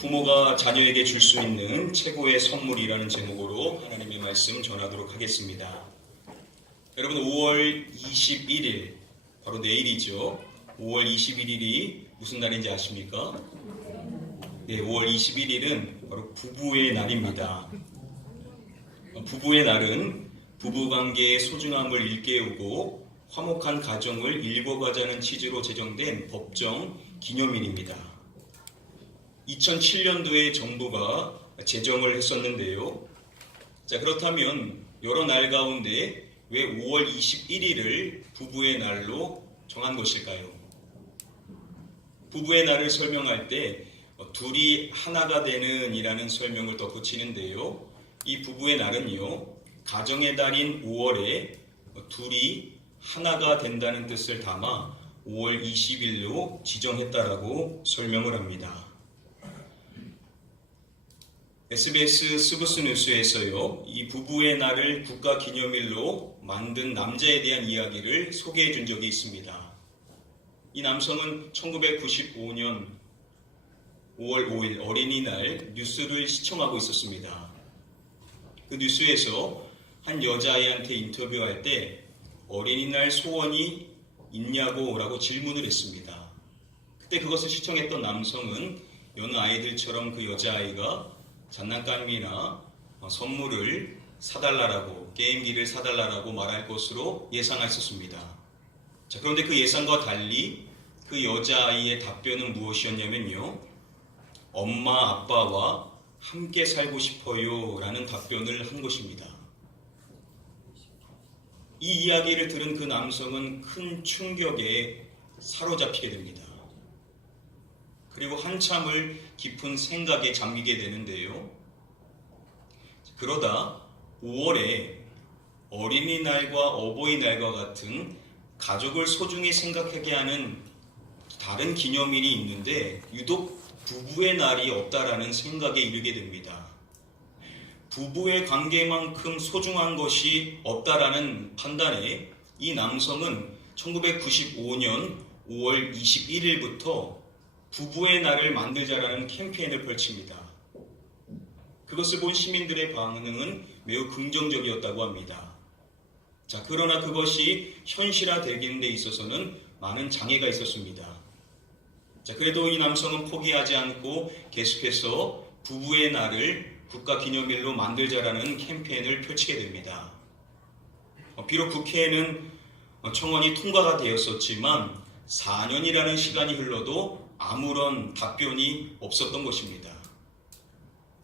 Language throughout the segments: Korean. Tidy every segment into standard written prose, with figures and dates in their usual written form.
부모가 자녀에게 줄 수 있는 최고의 선물이라는 제목으로 하나님의 말씀 전하도록 하겠습니다. 여러분, 5월 21일, 바로 내일이죠. 5월 21일이 무슨 날인지 아십니까? 네, 5월 21일은 바로 부부의 날입니다. 부부의 날은 부부관계의 소중함을 일깨우고 화목한 가정을 일궈가자는 취지로 제정된 법정 기념일입니다. 2007년도에 정부가 제정을 했었는데요. 자, 그렇다면 여러 날 가운데 왜 5월 21일을 부부의 날로 정한 것일까요? 부부의 날을 설명할 때 둘이 하나가 되는 이라는 설명을 덧붙이는데요. 이 부부의 날은요, 가정의 달인 5월에 둘이 하나가 된다는 뜻을 담아 5월 20일로 지정했다라고 설명을 합니다. SBS 스브스 뉴스에서요, 이 부부의 날을 국가기념일로 만든 남자에 대한 이야기를 소개해 준 적이 있습니다. 이 남성은 1995년 5월 5일 어린이날 뉴스를 시청하고 있었습니다. 그 뉴스에서 한 여자아이한테 인터뷰할 때 어린이날 소원이 있냐고 라고 질문을 했습니다. 그때 그것을 시청했던 남성은 여느 아이들처럼 그 여자아이가 장난감이나 선물을 사달라고, 게임기를 사달라고 말할 것으로 예상했었습니다. 자, 그런데 그 예상과 달리 그 여자아이의 답변은 무엇이었냐면요, 엄마 아빠와 함께 살고 싶어요 라는 답변을 한 것입니다. 이 이야기를 들은 그 남성은 큰 충격에 사로잡히게 됩니다. 그리고 한참을 깊은 생각에 잠기게 되는데요. 그러다 5월에 어린이날과 어버이날과 같은 가족을 소중히 생각하게 하는 다른 기념일이 있는데 유독 부부의 날이 없다라는 생각에 이르게 됩니다. 부부의 관계만큼 소중한 것이 없다라는 판단에 이 남성은 1995년 5월 21일부터 부부의 날을 만들자라는 캠페인을 펼칩니다. 그것을 본 시민들의 반응은 매우 긍정적이었다고 합니다. 자, 그러나 그것이 현실화되는 데 있어서는 많은 장애가 있었습니다. 자, 그래도 이 남성은 포기하지 않고 계속해서 부부의 날을 국가기념일로 만들자라는 캠페인을 펼치게 됩니다. 비록 국회에는 청원이 통과가 되었었지만 4년이라는 시간이 흘러도 아무런 답변이 없었던 것입니다.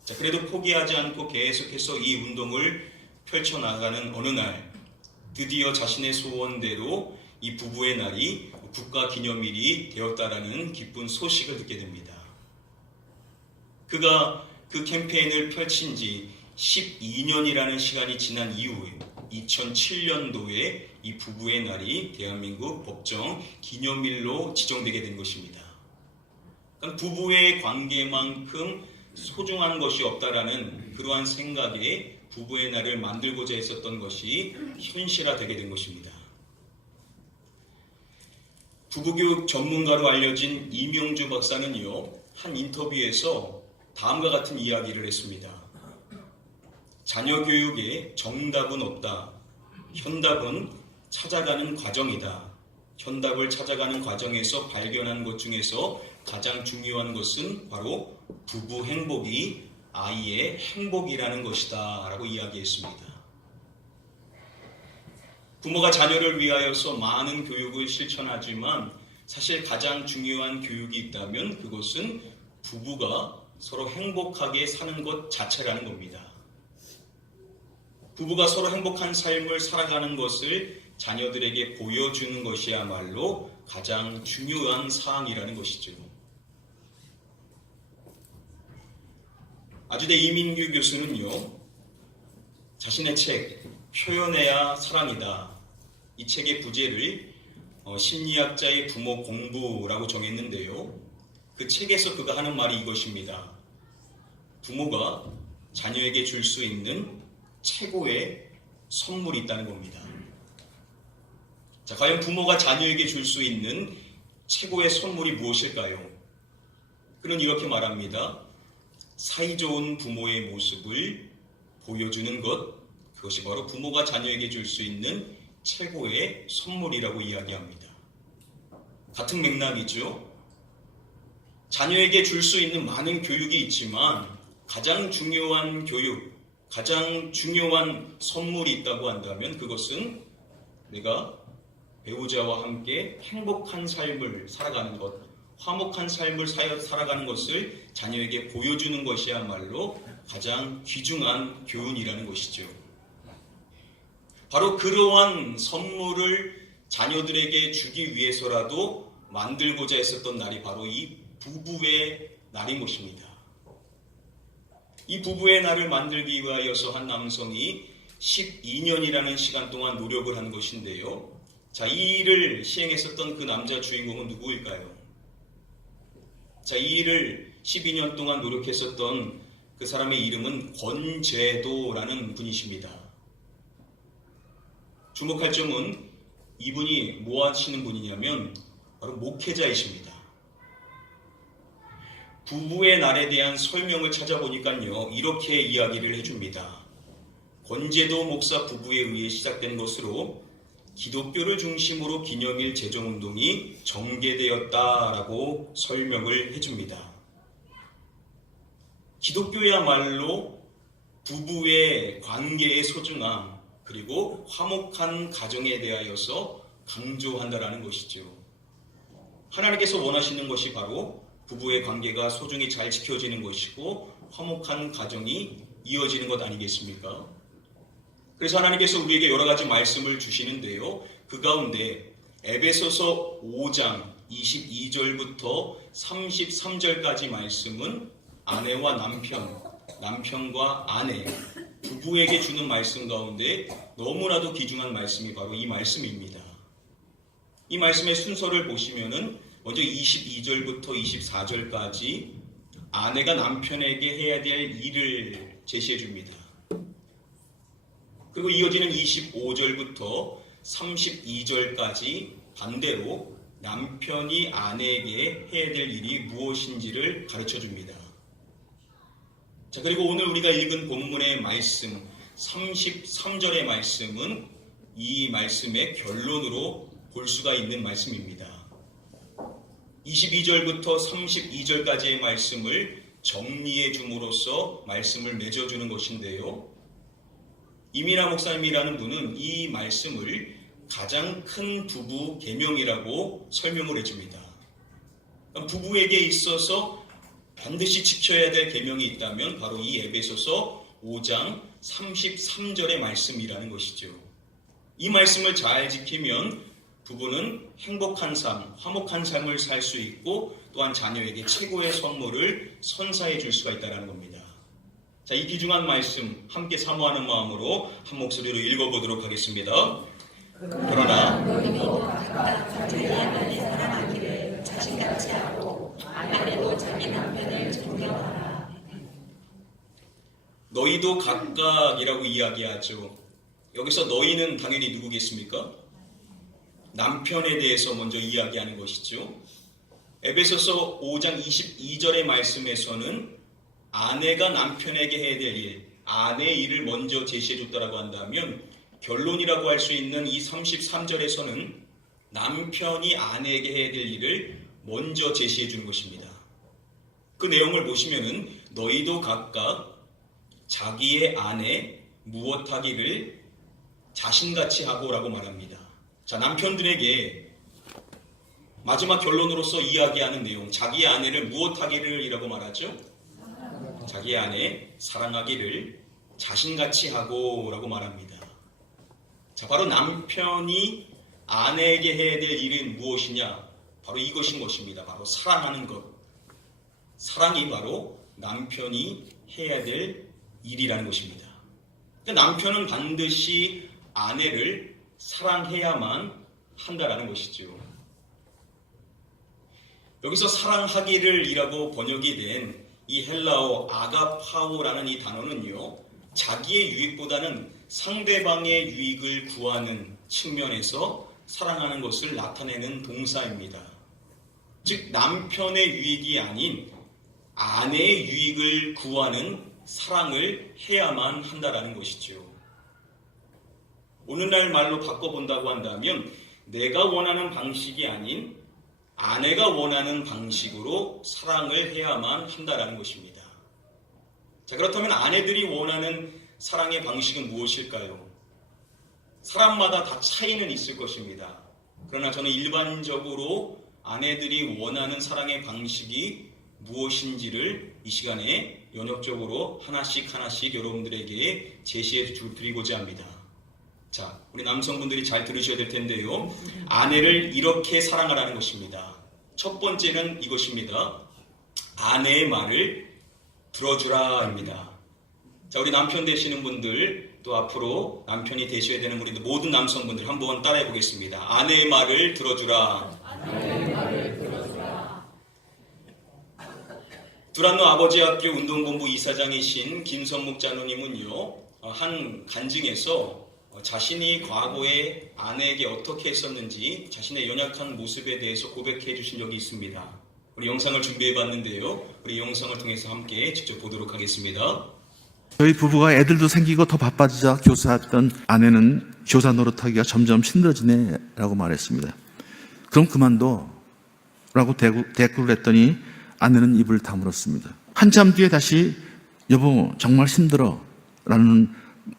자, 그래도 포기하지 않고 계속해서 이 운동을 펼쳐나가는 어느 날, 드디어 자신의 소원대로 이 부부의 날이 국가기념일이 되었다라는 기쁜 소식을 듣게 됩니다. 그가 그 캠페인을 펼친 지 12년이라는 시간이 지난 이후에 2007년도에 이 부부의 날이 대한민국 법정 기념일로 지정되게 된 것입니다. 그러니까 부부의 관계만큼 소중한 것이 없다라는 그러한 생각에 부부의 날을 만들고자 했었던 것이 현실화되게 된 것입니다. 부부교육 전문가로 알려진 이명주 박사는요, 한 인터뷰에서 다음과 같은 이야기를 했습니다. 자녀 교육에 정답은 없다. 현답은 찾아가는 과정이다. 현답을 찾아가는 과정에서 발견한 것 중에서 가장 중요한 것은 바로 부부 행복이 아이의 행복이라는 것이다 라고 이야기했습니다. 부모가 자녀를 위하여서 많은 교육을 실천하지만 사실 가장 중요한 교육이 있다면 그것은 부부가 서로 행복하게 사는 것 자체라는 겁니다. 부부가 서로 행복한 삶을 살아가는 것을 자녀들에게 보여주는 것이야말로 가장 중요한 사항이라는 것이죠. 아주대 이민규 교수는요, 자신의 책 표현해야 사랑이다, 이 책의 부제를 심리학자의 부모 공부라고 정했는데요. 그 책에서 그가 하는 말이 이것입니다. 부모가 자녀에게 줄 수 있는 최고의 선물이 있다는 겁니다. 자, 과연 부모가 자녀에게 줄 수 있는 최고의 선물이 무엇일까요? 그는 이렇게 말합니다. 사이좋은 부모의 모습을 보여주는 것, 그것이 바로 부모가 자녀에게 줄 수 있는 최고의 선물이라고 이야기합니다. 같은 맥락이죠. 자녀에게 줄 수 있는 많은 교육이 있지만 가장 중요한 교육, 가장 중요한 선물이 있다고 한다면 그것은 내가 배우자와 함께 행복한 삶을 살아가는 것, 화목한 삶을 살아가는 것을 자녀에게 보여주는 것이야말로 가장 귀중한 교훈이라는 것이죠. 바로 그러한 선물을 자녀들에게 주기 위해서라도 만들고자 했었던 날이 바로 이 부부의 날인 것입니다. 이 부부의 날을 만들기 위하여서 한 남성이 12년이라는 시간 동안 노력을 한 것인데요. 자, 이 일을 시행했었던 그 남자 주인공은 누구일까요? 자, 이 일을 12년 동안 노력했었던 그 사람의 이름은 권제도라는 분이십니다. 주목할 점은 이분이 뭐 하시는 분이냐면 바로 목회자이십니다. 부부의 날에 대한 설명을 찾아보니까요, 이렇게 이야기를 해줍니다. 권제도 목사 부부에 의해 시작된 것으로 기독교를 중심으로 기념일 제정운동이 전개되었다라고 설명을 해줍니다. 기독교야말로 부부의 관계의 소중함 그리고 화목한 가정에 대하여서 강조한다라는 것이죠. 하나님께서 원하시는 것이 바로 부부의 관계가 소중히 잘 지켜지는 것이고 화목한 가정이 이어지는 것 아니겠습니까? 그래서 하나님께서 우리에게 여러 가지 말씀을 주시는데요. 그 가운데 에베소서 5장 22절부터 33절까지 말씀은 아내와 남편, 남편과 아내, 부부에게 주는 말씀 가운데 너무나도 귀중한 말씀이 바로 이 말씀입니다. 이 말씀의 순서를 보시면은 먼저 22절부터 24절까지 아내가 남편에게 해야 될 일을 제시해 줍니다. 그리고 이어지는 25절부터 32절까지 반대로 남편이 아내에게 해야 될 일이 무엇인지를 가르쳐 줍니다. 자, 그리고 오늘 우리가 읽은 본문의 말씀 33절의 말씀은 이 말씀의 결론으로 볼 수가 있는 말씀입니다. 22절부터 32절까지의 말씀을 정리해 줌으로써 말씀을 맺어주는 것인데요. 이민아 목사님이라는 분은 이 말씀을 가장 큰 부부 계명이라고 설명을 해줍니다. 부부에게 있어서 반드시 지켜야 될 계명이 있다면 바로 이 에베소서 5장 33절의 말씀이라는 것이죠. 이 말씀을 잘 지키면 부부는 행복한 삶, 화목한 삶을 살 수 있고 또한 자녀에게 최고의 선물을 선사해 줄 수가 있다는 겁니다. 자, 이 귀중한 말씀 함께 사모하는 마음으로 한 목소리로 읽어보도록 하겠습니다. 그러나 너희도 각각 자기 아내를 사랑하기를 자신같이 하고 아내도 자기 남편을 존경하라. 너희도 각각이라고 이야기하죠. 여기서 너희는 당연히 누구겠습니까? 남편에 대해서 먼저 이야기하는 것이죠. 에베소서 5장 22절의 말씀에서는 아내가 남편에게 해야 될 일, 아내의 일을 먼저 제시해 줬다라고 한다면 결론이라고 할 수 있는 이 33절에서는 남편이 아내에게 해야 될 일을 먼저 제시해 주는 것입니다. 그 내용을 보시면은 너희도 각각 자기의 아내 무엇하기를 자신같이 하고라고 말합니다. 자, 남편들에게 마지막 결론으로서 이야기하는 내용, 자기의 아내를 무엇하기를 이라고 말하죠? 자기의 아내 사랑하기를 자신같이 하고 라고 말합니다. 자, 바로 남편이 아내에게 해야 될 일은 무엇이냐? 바로 이것인 것입니다. 바로 사랑하는 것. 사랑이 바로 남편이 해야 될 일이라는 것입니다. 남편은 반드시 아내를 사랑해야만 한다라는 것이죠. 여기서 사랑하기를 이라고 번역이 된 이 헬라어 아가파오라는 이 단어는요, 자기의 유익보다는 상대방의 유익을 구하는 측면에서 사랑하는 것을 나타내는 동사입니다. 즉 남편의 유익이 아닌 아내의 유익을 구하는 사랑을 해야만 한다라는 것이죠. 오늘날 말로 바꿔본다고 한다면 내가 원하는 방식이 아닌 아내가 원하는 방식으로 사랑을 해야만 한다라는 것입니다. 자, 그렇다면 아내들이 원하는 사랑의 방식은 무엇일까요? 사람마다 다 차이는 있을 것입니다. 그러나 저는 일반적으로 아내들이 원하는 사랑의 방식이 무엇인지를 이 시간에 연역적으로 하나씩 여러분들에게 제시해 드리고자 합니다. 자, 우리 남성분들이 잘 들으셔야 될 텐데요. 아내를 이렇게 사랑하라는 것입니다. 첫 번째는 이것입니다. 아내의 말을 들어주라입니다. 자, 우리 남편 되시는 분들, 또 앞으로 남편이 되셔야 되는 우리 모든 남성분들 한번 따라해 보겠습니다. 아내의 말을 들어주라. 아내의 말을 들어주라. 두란노 아버지학교 운동본부 이사장이신 김선묵 장로님은요, 한 간증에서 자신이 과거에 아내에게 어떻게 했었는지 자신의 연약한 모습에 대해서 고백해 주신 적이 있습니다. 우리 영상을 준비해 봤는데요. 우리 영상을 통해서 함께 직접 보도록 하겠습니다. 저희 부부가 애들도 생기고 더 바빠지자 교사했던 아내는 교사 노릇하기가 점점 힘들어지네 라고 말했습니다. 그럼 그만둬 라고 대꾸를 했더니 아내는 입을 다물었습니다. 한참 뒤에 다시 여보 정말 힘들어 라는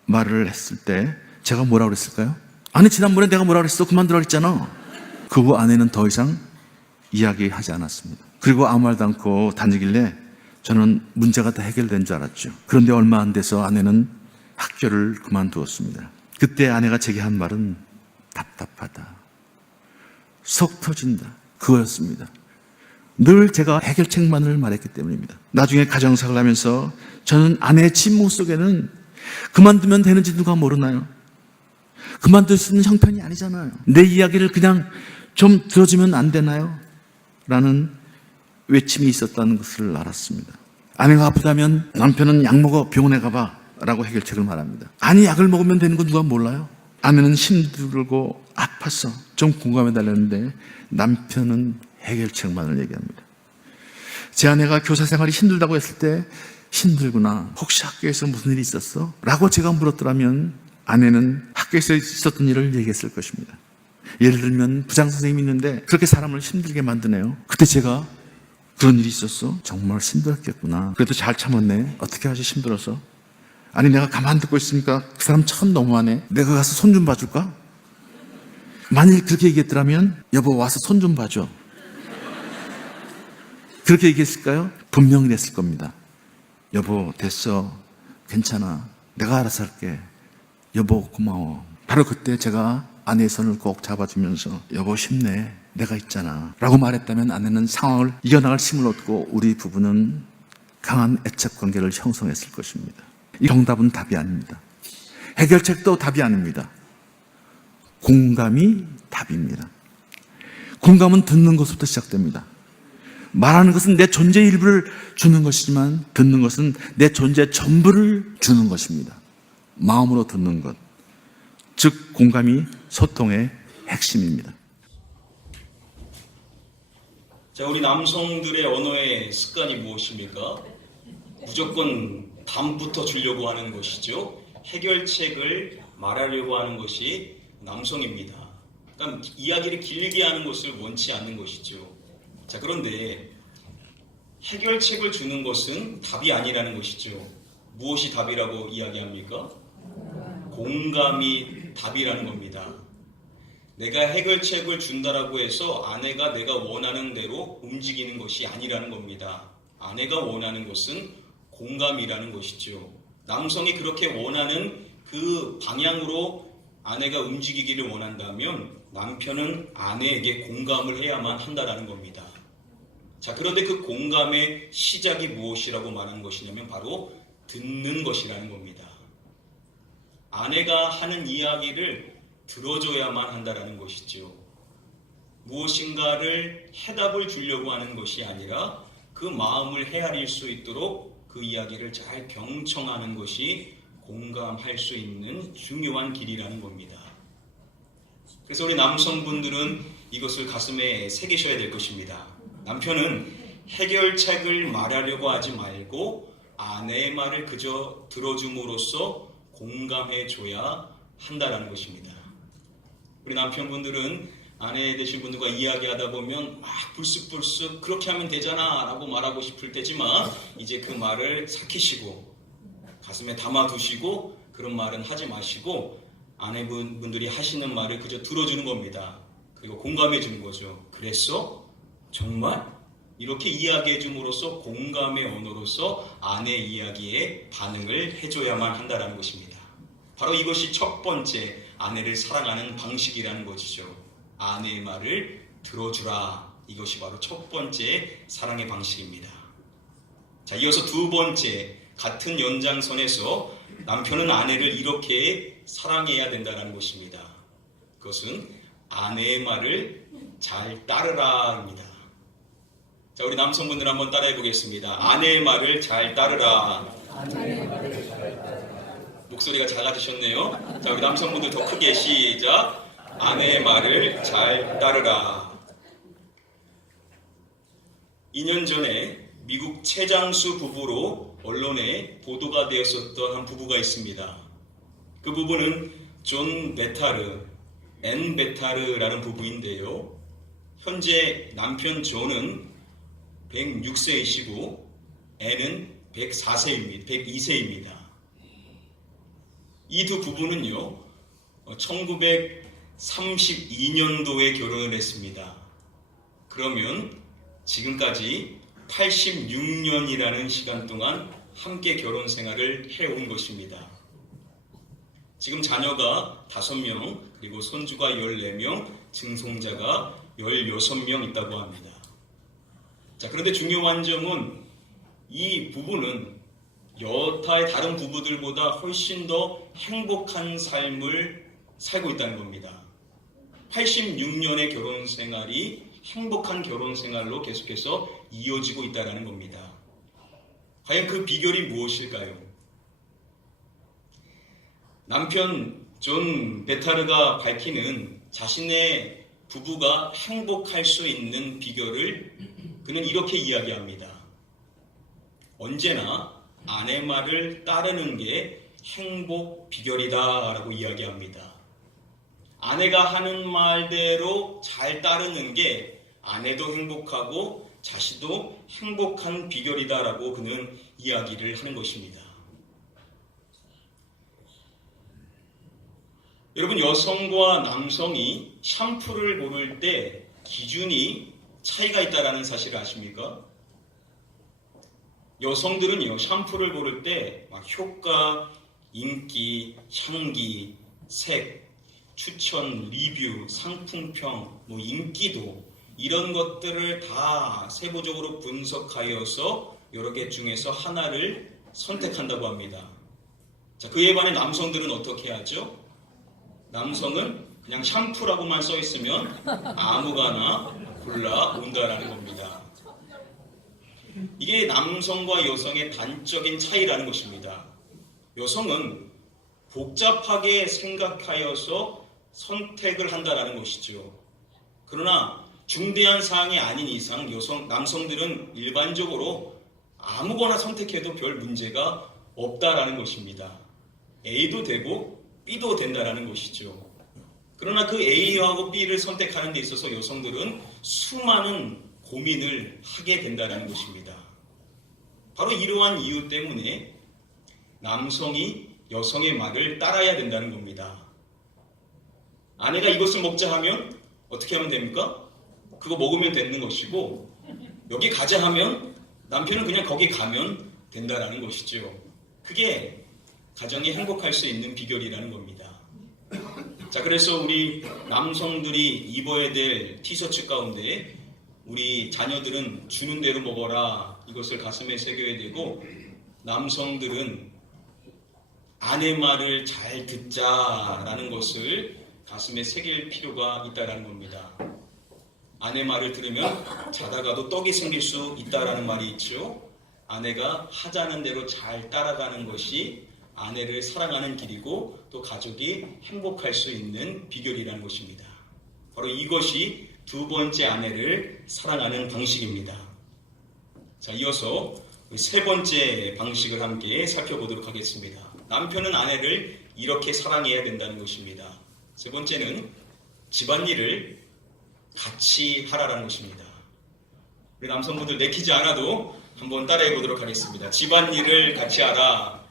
말을 했을 때 제가 뭐라고 그랬을까요? 아니 지난번에 내가 뭐라고 그랬어? 그만두라고 했잖아. 그 후 아내는 더 이상 이야기하지 않았습니다. 그리고 아무 말도 않고 다니길래 저는 문제가 다 해결된 줄 알았죠. 그런데 얼마 안 돼서 아내는 학교를 그만두었습니다. 그때 아내가 제게 한 말은 답답하다, 속 터진다, 그거였습니다. 늘 제가 해결책만을 말했기 때문입니다. 나중에 가정사를 하면서 저는 아내의 침묵 속에는 그만두면 되는지 누가 모르나요? 그만둘 수 있는 형편이 아니잖아요. 내 이야기를 그냥 좀 들어주면 안 되나요? 라는 외침이 있었다는 것을 알았습니다. 아내가 아프다면 남편은 약 먹어 병원에 가봐 라고 해결책을 말합니다. 아니 약을 먹으면 되는 거 누가 몰라요? 아내는 힘들고 아팠어 좀 공감해 달라는데 남편은 해결책만을 얘기합니다. 제 아내가 교사 생활이 힘들다고 했을 때 힘들구나, 혹시 학교에서 무슨 일이 있었어? 라고 제가 물었더라면 아내는 학교에서 있었던 일을 얘기했을 것입니다. 예를 들면 부장선생님이 있는데 그렇게 사람을 힘들게 만드네요. 그때 제가 그런 일이 있었어? 정말 힘들었겠구나. 그래도 잘 참았네. 어떻게 하지 힘들어서? 아니 내가 가만 듣고 있으니까 그 사람 참 너무하네. 내가 가서 손 좀 봐줄까? 만일 그렇게 얘기했더라면 여보 와서 손 좀 봐줘. 그렇게 얘기했을까요? 분명히 했을 겁니다. 여보 됐어, 괜찮아, 내가 알아서 할게, 여보 고마워. 바로 그때 제가 아내의 손을 꼭 잡아주면서 여보 힘내, 내가 있잖아 라고 말했다면 아내는 상황을 이겨나갈 힘을 얻고 우리 부부는 강한 애착관계를 형성했을 것입니다. 이 정답은 답이 아닙니다. 해결책도 답이 아닙니다. 공감이 답입니다. 공감은 듣는 것부터 시작됩니다. 말하는 것은 내 존재의 일부를 주는 것이지만 듣는 것은 내 존재 전부를 주는 것입니다. 마음으로 듣는 것, 즉 공감이 소통의 핵심입니다. 자, 우리 남성들의 언어의 습관이 무엇입니까? 무조건 답부터 주려고 하는 것이죠. 해결책을 말하려고 하는 것이 남성입니다. 그러니까 이야기를 길게 하는 것을 원치 않는 것이죠. 자, 그런데 해결책을 주는 것은 답이 아니라는 것이죠. 무엇이 답이라고 이야기합니까? 공감이 답이라는 겁니다. 내가 해결책을 준다라고 해서 아내가 내가 원하는 대로 움직이는 것이 아니라는 겁니다. 아내가 원하는 것은 공감이라는 것이죠. 남성이 그렇게 원하는 그 방향으로 아내가 움직이기를 원한다면 남편은 아내에게 공감을 해야만 한다라는 겁니다. 자, 그런데 그 공감의 시작이 무엇이라고 말하는 것이냐면 바로 듣는 것이라는 겁니다. 아내가 하는 이야기를 들어줘야만 한다라는 것이죠. 무엇인가를 해답을 주려고 하는 것이 아니라 그 마음을 헤아릴 수 있도록 그 이야기를 잘 경청하는 것이 공감할 수 있는 중요한 길이라는 겁니다. 그래서 우리 남성분들은 이것을 가슴에 새기셔야 될 것입니다. 남편은 해결책을 말하려고 하지 말고 아내의 말을 그저 들어줌으로써 공감해줘야 한다라는 것입니다. 우리 남편분들은 아내 되신 분들과 이야기하다 보면 막 불쑥불쑥 그렇게 하면 되잖아 라고 말하고 싶을 때지만 이제 그 말을 삭히시고 가슴에 담아두시고 그런 말은 하지 마시고 아내분들이 하시는 말을 그저 들어주는 겁니다. 그리고 공감해 주는 거죠. 그랬어? 정말? 이렇게 이야기해 줌으로써 공감의 언어로서 아내의 이야기에 반응을 해줘야만 한다는 것입니다. 바로 이것이 첫 번째 아내를 사랑하는 방식이라는 것이죠. 아내의 말을 들어주라. 이것이 바로 첫 번째 사랑의 방식입니다. 자, 이어서 두 번째, 같은 연장선에서 남편은 아내를 이렇게 사랑해야 된다는 것입니다. 그것은 아내의 말을 잘 따르라입니다. 자, 우리 남성분들 한번 따라해 보겠습니다. 아내의 말을 잘 따르라. 목소리가 작아지셨네요. 자, 우리 남성분들 더 크게 시작. 아내의 말을 잘 따르라. 2년 전에 미국 최장수 부부로 언론에 보도가 되었었던 한 부부가 있습니다. 그 부부는 존 베타르, 앤 베타르라는 부부인데요. 현재 남편 존은 106세이시고 앤은 102세입니다. 이 두 부부는요, 1932년도에 결혼을 했습니다. 그러면 지금까지 86년이라는 시간 동안 함께 결혼 생활을 해온 것입니다. 지금 자녀가 5명, 그리고 손주가 14명, 증손자가 16명 있다고 합니다. 자, 그런데 중요한 점은 이 부부는 여타의 다른 부부들보다 훨씬 더 행복한 삶을 살고 있다는 겁니다. 86년의 결혼 생활이 행복한 결혼 생활로 계속해서 이어지고 있다는 겁니다. 과연 그 비결이 무엇일까요? 남편 존 베타르가 밝히는 자신의 부부가 행복할 수 있는 비결을 그는 이렇게 이야기합니다. 언제나 아내 말을 따르는 게 행복 비결이다 라고 이야기합니다. 아내가 하는 말대로 잘 따르는 게 아내도 행복하고 자신도 행복한 비결이다 라고 그는 이야기를 하는 것입니다. 여러분, 여성과 남성이 샴푸를 고를 때 기준이 차이가 있다는 사실을 아십니까? 여성들은요, 샴푸를 고를 때 막 효과, 인기, 향기, 색, 추천, 리뷰, 상품평, 인기도 이런 것들을 다 세부적으로 분석하여서 여러 개 중에서 하나를 선택한다고 합니다. 자, 그에 반해 남성들은 어떻게 하죠? 남성은 그냥 샴푸라고만 써 있으면 아무거나 골라온다라는 겁니다. 이게 남성과 여성의 단적인 차이라는 것입니다. 여성은 복잡하게 생각하여서 선택을 한다라는 것이죠. 그러나 중대한 사항이 아닌 이상 남성들은 일반적으로 아무거나 선택해도 별 문제가 없다라는 것입니다. A도 되고 B도 된다라는 것이죠. 그러나 그 A하고 B를 선택하는 데 있어서 여성들은 수많은 고민을 하게 된다는 것입니다. 바로 이러한 이유 때문에 남성이 여성의 말을 따라야 된다는 겁니다. 아내가 이것을 먹자 하면 어떻게 하면 됩니까? 그거 먹으면 되는 것이고, 여기 가자 하면 남편은 그냥 거기 가면 된다는 것이죠. 그게 가정이 행복할 수 있는 비결이라는 겁니다. 자, 그래서 우리 남성들이 입어야 될 티셔츠 가운데 우리 자녀들은 주는 대로 먹어라, 이것을 가슴에 새겨야 되고, 남성들은 아내 말을 잘 듣자라는 것을 가슴에 새길 필요가 있다는 겁니다. 아내 말을 들으면 자다가도 떡이 생길 수 있다라는 말이 있죠. 아내가 하자는 대로 잘 따라가는 것이 아내를 사랑하는 길이고 또 가족이 행복할 수 있는 비결이라는 것입니다. 바로 이것이 두 번째 아내를 사랑하는 방식입니다. 자, 이어서 세 번째 방식을 함께 살펴보도록 하겠습니다. 남편은 아내를 이렇게 사랑해야 된다는 것입니다. 세 번째는 집안일을 같이 하라는 것입니다. 우리 남성분들 내키지 않아도 한번 따라해 보도록 하겠습니다. 집안일을 같이 하라.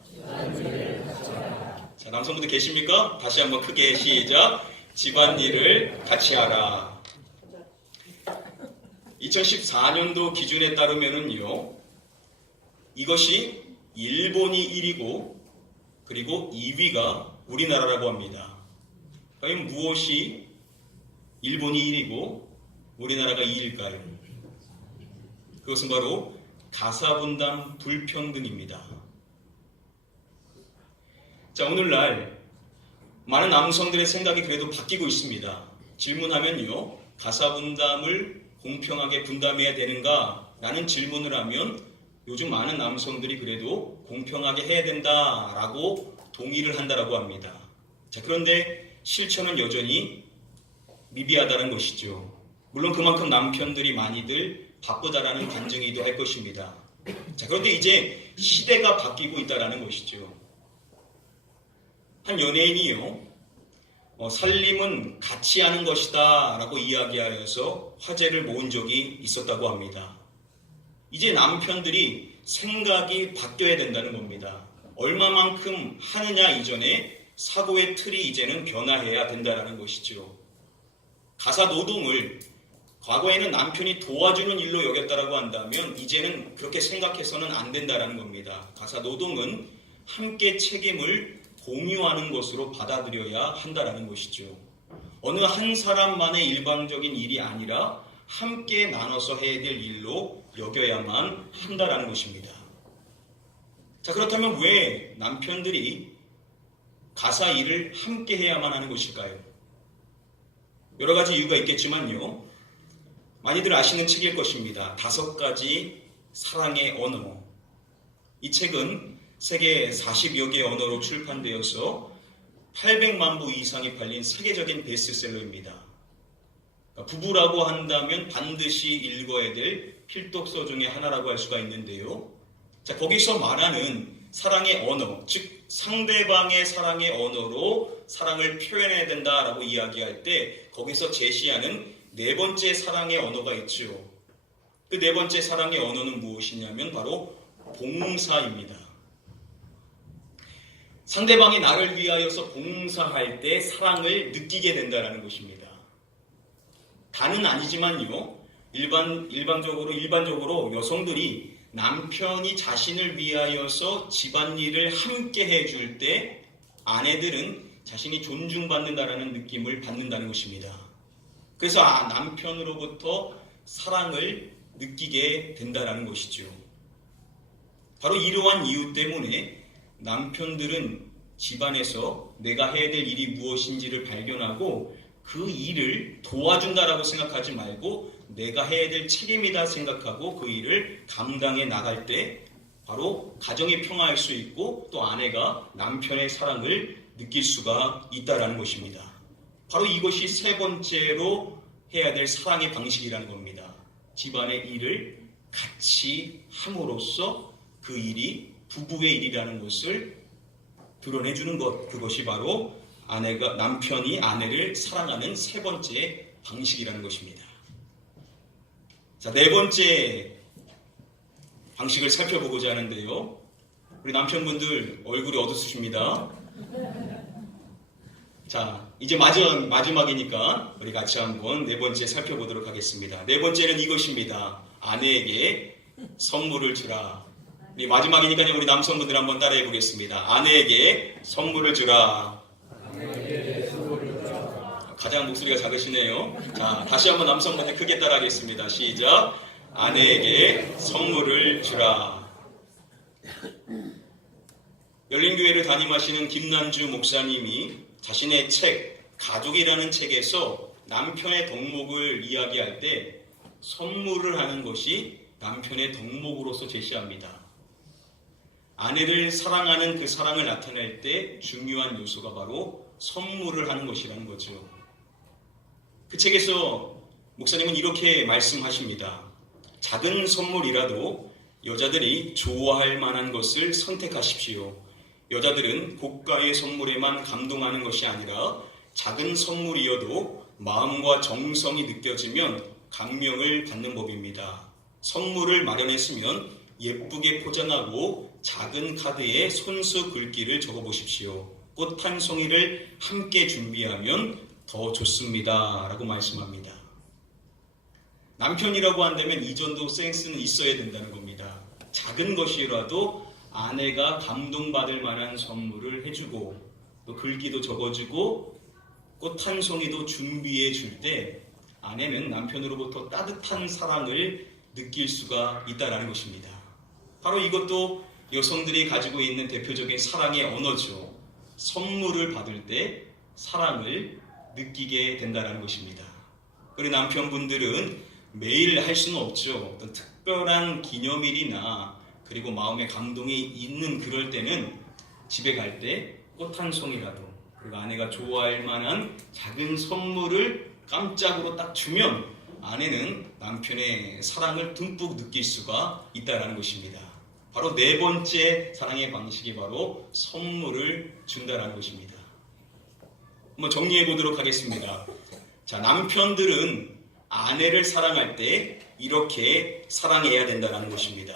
자, 남성분들 계십니까? 다시 한번 크게 시작. 집안일을 같이 하라. 2014년도 기준에 따르면은요, 이것이 일본이 1위고 그리고 2위가 우리나라라고 합니다. 과연 무엇이 일본이 1위고 우리나라가 2위일까요? 그것은 바로 가사분담 불평등입니다. 자, 오늘날 많은 남성들의 생각이 그래도 바뀌고 있습니다. 질문하면요, 가사분담을 공평하게 분담해야 되는가? 라는 질문을 하면 요즘 많은 남성들이 그래도 공평하게 해야 된다라고 동의를 한다라고 합니다. 자, 그런데 실천은 여전히 미비하다는 것이죠. 물론 그만큼 남편들이 많이들 바쁘다라는 반증이기도 할 것입니다. 자, 그런데 이제 시대가 바뀌고 있다라는 것이죠. 한 연예인이요, 살림은 같이 하는 것이다 라고 이야기하여서 화제를 모은 적이 있었다고 합니다. 이제 남편들이 생각이 바뀌어야 된다는 겁니다. 얼마만큼 하느냐 이전에 사고의 틀이 이제는 변화해야 된다는 것이죠. 가사 노동을 과거에는 남편이 도와주는 일로 여겼다라고 한다면 이제는 그렇게 생각해서는 안 된다는 겁니다. 가사 노동은 함께 책임을 공유하는 것으로 받아들여야 한다는 것이죠. 어느 한 사람만의 일방적인 일이 아니라 함께 나눠서 해야 될 일로 여겨야만 한다는 것입니다. 자, 그렇다면 왜 남편들이 가사 일을 함께 해야만 하는 것일까요? 여러 가지 이유가 있겠지만요, 많이들 아시는 책일 것입니다. 5가지 사랑의 언어. 이 책은 세계 40여 개의 언어로 출판되어서 800만 부 이상이 팔린 세계적인 베스트셀러입니다. 부부라고 한다면 반드시 읽어야 될 필독서 중에 하나라고 할 수가 있는데요. 자, 거기서 말하는 사랑의 언어, 즉 상대방의 사랑의 언어로 사랑을 표현해야 된다라고 이야기할 때 거기서 제시하는 4번째 사랑의 언어가 있죠. 그 4번째 사랑의 언어는 무엇이냐면 바로 봉사입니다. 상대방이 나를 위하여서 봉사할 때 사랑을 느끼게 된다는 것입니다. 다는 아니지만요, 일반적으로 여성들이 남편이 자신을 위하여서 집안일을 함께 해줄 때 아내들은 자신이 존중받는다라는 느낌을 받는다는 것입니다. 그래서 남편으로부터 사랑을 느끼게 된다는 것이죠. 바로 이러한 이유 때문에 남편들은 집안에서 내가 해야 될 일이 무엇인지를 발견하고 그 일을 도와준다라고 생각하지 말고 내가 해야 될 책임이다 생각하고 그 일을 감당해 나갈 때 바로 가정이 평화할 수 있고 또 아내가 남편의 사랑을 느낄 수가 있다는 것입니다. 바로 이것이 3번째로 해야 될 사랑의 방식이라는 겁니다. 집안의 일을 같이 함으로써 그 일이 부부의 일이라는 것을 드러내주는 것, 그것이 바로 남편이 아내를 사랑하는 3번째 방식이라는 것입니다. 자, 4번째 방식을 살펴보고자 하는데요. 우리 남편분들 얼굴이 어두우십니다. 자, 이제 마지막이니까 우리 같이 한번 4번째 살펴보도록 하겠습니다. 4번째는 이것입니다. 아내에게 선물을 주라. 우리 마지막이니까요, 우리 남성분들 한번 따라해 보겠습니다. 아내에게 선물을 주라. 가장 목소리가 작으시네요. 자, 다시 한번 남성분들 크게 따라하겠습니다. 시작. 아내에게 선물을 주라. 열린교회를 담임하시는 김난주 목사님이 자신의 책, 가족이라는 책에서 남편의 덕목을 이야기할 때 선물을 하는 것이 남편의 덕목으로서 제시합니다. 아내를 사랑하는 그 사랑을 나타낼 때 중요한 요소가 바로 선물을 하는 것이라는 거죠. 그 책에서 목사님은 이렇게 말씀하십니다. 작은 선물이라도 여자들이 좋아할 만한 것을 선택하십시오. 여자들은 고가의 선물에만 감동하는 것이 아니라 작은 선물이어도 마음과 정성이 느껴지면 감명을 받는 법입니다. 선물을 마련했으면 예쁘게 포장하고 작은 카드에 손수 글귀를 적어보십시오. 꽃 한 송이를 함께 준비하면 더 좋습니다. 라고 말씀합니다. 남편이라고 한다면 이 정도 센스는 있어야 된다는 겁니다. 작은 것이라도 아내가 감동받을 만한 선물을 해주고 또 글귀도 적어주고 꽃 한 송이도 준비해 줄 때 아내는 남편으로부터 따뜻한 사랑을 느낄 수가 있다는 것입니다. 바로 이것도 여성들이 가지고 있는 대표적인 사랑의 언어죠. 선물을 받을 때 사랑을 느끼게 된다는 것입니다. 그리고 남편분들은 매일 할 수는 없죠. 어떤 특별한 기념일이나 그리고 마음에 감동이 있는 그럴 때는 집에 갈 때 꽃 한 송이라도 그리고 아내가 좋아할 만한 작은 선물을 깜짝으로 딱 주면 아내는 남편의 사랑을 듬뿍 느낄 수가 있다는 것입니다. 바로 네 번째 사랑의 방식이 바로 선물을 준다는 것입니다. 한번 정리해 보도록 하겠습니다. 자, 남편들은 아내를 사랑할 때 이렇게 사랑해야 된다는 것입니다.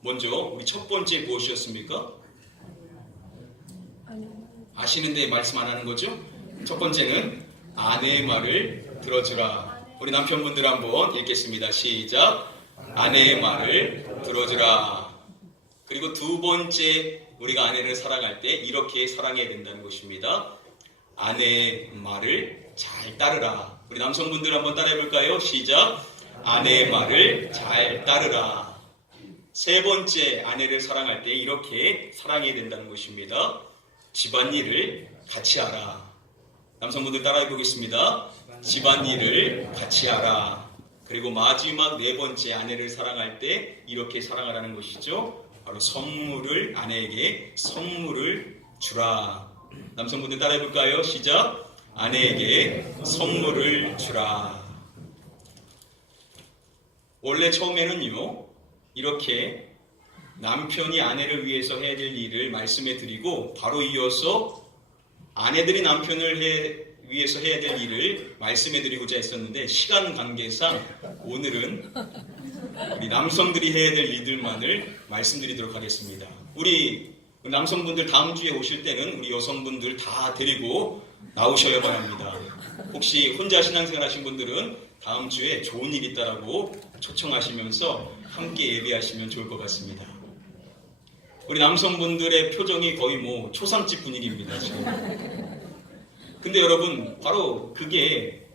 먼저 우리 첫 번째 무엇이었습니까? 아시는데 말씀 안 하는 거죠? 첫 번째는 아내의 말을 들어주라. 우리 남편분들 한번 읽겠습니다. 시작. 아내의 말을 들어주라. 그리고 두 번째 우리가 아내를 사랑할 때 이렇게 사랑해야 된다는 것입니다. 아내의 말을 잘 따르라. 우리 남성분들 한번 따라해 볼까요? 시작. 아내의 말을 잘 따르라. 세 번째 아내를 사랑할 때 이렇게 사랑해야 된다는 것입니다. 집안일을 같이 하라. 남성분들 따라해 보겠습니다. 집안일을 같이 하라. 그리고 마지막 네 번째 아내를 사랑할 때 이렇게 사랑하라는 것이죠. 바로 선물을 아내에게 선물을 주라. 남성분들 따라해 볼까요? 시작. 아내에게 선물을 주라. 원래 처음에는요, 이렇게 남편이 아내를 위해서 해야 될 일을 말씀해 드리고 바로 이어서 아내들이 남편을 위해서 해야 될 일을 말씀해 드리고자 했었는데 시간 관계상 오늘은 우리 남성들이 해야 될 일들만을 말씀드리도록 하겠습니다. 우리 남성분들 다음 주에 오실 때는 우리 여성분들 다 데리고 나오셔야만 합니다. 혹시 혼자 신앙생활 하신 분들은 다음 주에 좋은 일 있다라고 초청하시면서 함께 예배하시면 좋을 것 같습니다. 우리 남성분들의 표정이 거의 초상집 분위기입니다, 지금. 근데 여러분, 바로 그게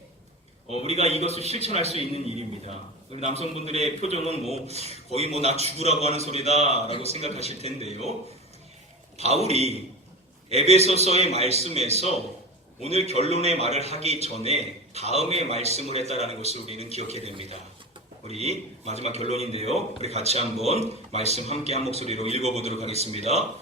우리가 이것을 실천할 수 있는 일입니다. 우리 남성분들의 표정은 거의 나 죽으라고 하는 소리다 라고 생각하실 텐데요. 바울이 에베소서의 말씀에서 오늘 결론의 말을 하기 전에 다음의 말씀을 했다라는 것을 우리는 기억해야 됩니다. 우리 마지막 결론인데요. 우리 같이 한번 말씀 함께 한 목소리로 읽어보도록 하겠습니다.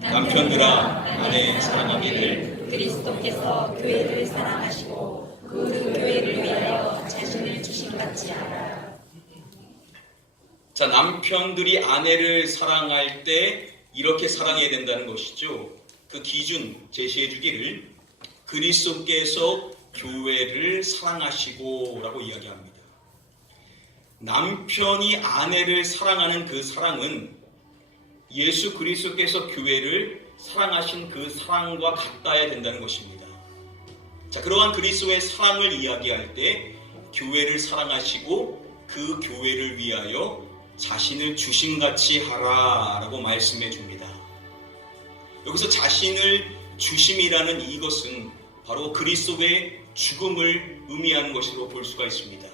남편들아 아내 사랑하기를 그리스도께서 교회를 사랑하시고 그 교회를 위하여 자신을 주심같이 하라. 자, 남편들이 아내를 사랑할 때 이렇게 사랑해야 된다는 것이죠. 그 기준 제시해 주기를 그리스도께서 교회를 사랑하시고 라고 이야기합니다. 남편이 아내를 사랑하는 그 사랑은 예수 그리스도께서 교회를 사랑하신 그 사랑과 같아야 된다는 것입니다. 자, 그러한 그리스도의 사랑을 이야기할 때 교회를 사랑하시고 그 교회를 위하여 자신을 주심같이 하라 라고 말씀해 줍니다. 여기서 자신을 주심이라는 이것은 바로 그리스도의 죽음을 의미하는 것으로 볼 수가 있습니다.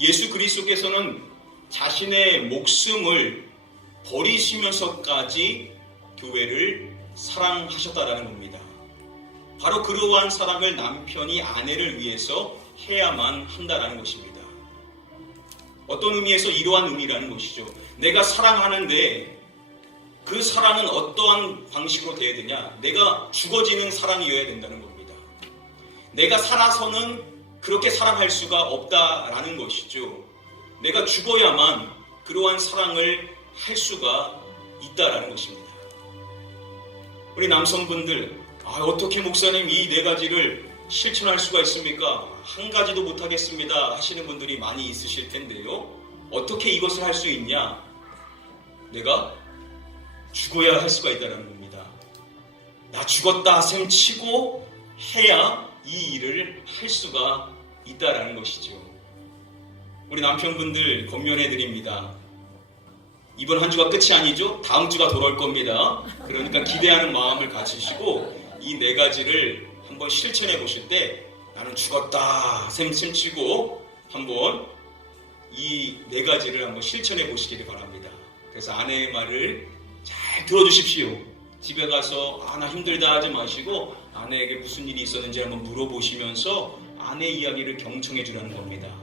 예수 그리스도께서는 자신의 목숨을 버리시면서까지 교회를 사랑하셨다라는 겁니다. 바로 그러한 사랑을 남편이 아내를 위해서 해야만 한다라는 것입니다. 어떤 의미에서 이러한 의미라는 것이죠. 내가 사랑하는데 그 사랑은 어떠한 방식으로 되어야 되냐? 내가 죽어지는 사랑이어야 된다는 겁니다. 내가 살아서는 그렇게 사랑할 수가 없다라는 것이죠. 내가 죽어야만 그러한 사랑을 할 수가 있다라는 것입니다. 우리 남성분들, 어떻게 목사님 이 네 가지를 실천할 수가 있습니까? 한 가지도 못하겠습니다 하시는 분들이 많이 있으실 텐데요. 어떻게 이것을 할 수 있냐? 내가 죽어야 할 수가 있다는 겁니다. 나 죽었다 셈치고 해야 이 일을 할 수가 있다라는 것이죠. 우리 남편분들 권면해 드립니다. 이번 한 주가 끝이 아니죠? 다음 주가 돌아올 겁니다. 그러니까 기대하는 마음을 가지시고 이 네 가지를 한번 실천해 보실 때 나는 죽었다 셈치고 한번 이 네 가지를 한번 실천해 보시기를 바랍니다. 그래서 아내의 말을 잘 들어주십시오. 집에 가서 나 힘들다 하지 마시고 아내에게 무슨 일이 있었는지 한번 물어보시면서 아내 이야기를 경청해 주라는 겁니다.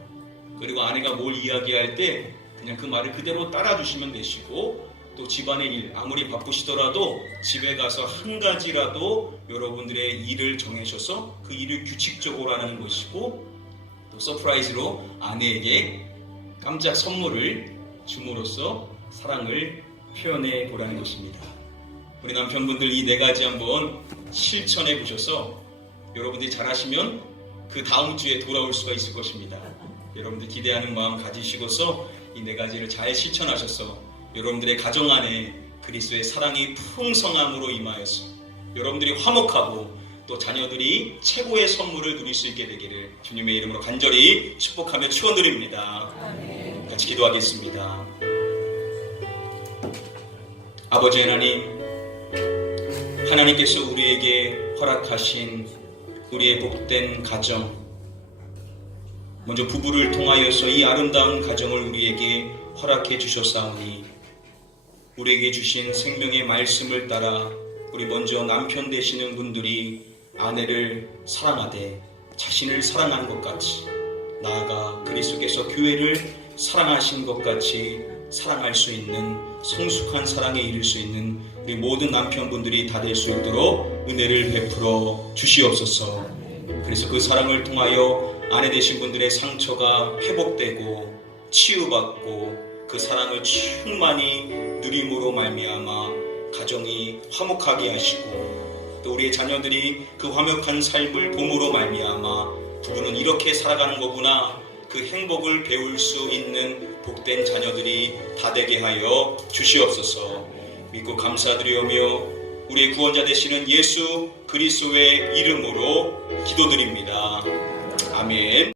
그리고 아내가 뭘 이야기할 때 그냥 그 말을 그대로 따라주시면 되시고, 또 집안의 일 아무리 바쁘시더라도 집에 가서 한 가지라도 여러분들의 일을 정하셔서 그 일을 규칙적으로 하는 것이고, 또 서프라이즈로 아내에게 깜짝 선물을 줌으로써 사랑을 표현해 보라는 것입니다. 우리 남편분들 이 네 가지 한번 실천해 보셔서 여러분들이 잘하시면 그 다음 주에 돌아올 수가 있을 것입니다. 여러분들 기대하는 마음 가지시고서 이 네 가지를 잘 실천하셔서 여러분들의 가정 안에 그리스도의 사랑이 풍성함으로 임하여서 여러분들이 화목하고 또 자녀들이 최고의 선물을 누릴 수 있게 되기를 주님의 이름으로 간절히 축복하며 축원드립니다. 같이 기도하겠습니다. 아버지 하나님, 하나님께서 우리에게 허락하신 우리의 복된 가정, 먼저 부부를 통하여서 이 아름다운 가정을 우리에게 허락해 주셨사오니 우리에게 주신 생명의 말씀을 따라 우리 먼저 남편 되시는 분들이 아내를 사랑하되 자신을 사랑하는 것 같이, 나아가 그리스도께서 교회를 사랑하신 것 같이 사랑할 수 있는 성숙한 사랑에 이를 수 있는 우리 모든 남편분들이 다 될 수 있도록 은혜를 베풀어 주시옵소서. 그래서 그 사랑을 통하여 아내 되신 분들의 상처가 회복되고 치유받고 그 사랑을 충만히 누림으로 말미암아 가정이 화목하게 하시고, 또 우리의 자녀들이 그 화목한 삶을 봄으로 말미암아 부부는 이렇게 살아가는 거구나, 그 행복을 배울 수 있는 복된 자녀들이 다 되게 하여 주시옵소서. 믿고 감사드리오며 우리의 구원자 되시는 예수 그리스도의 이름으로 기도드립니다. 아멘.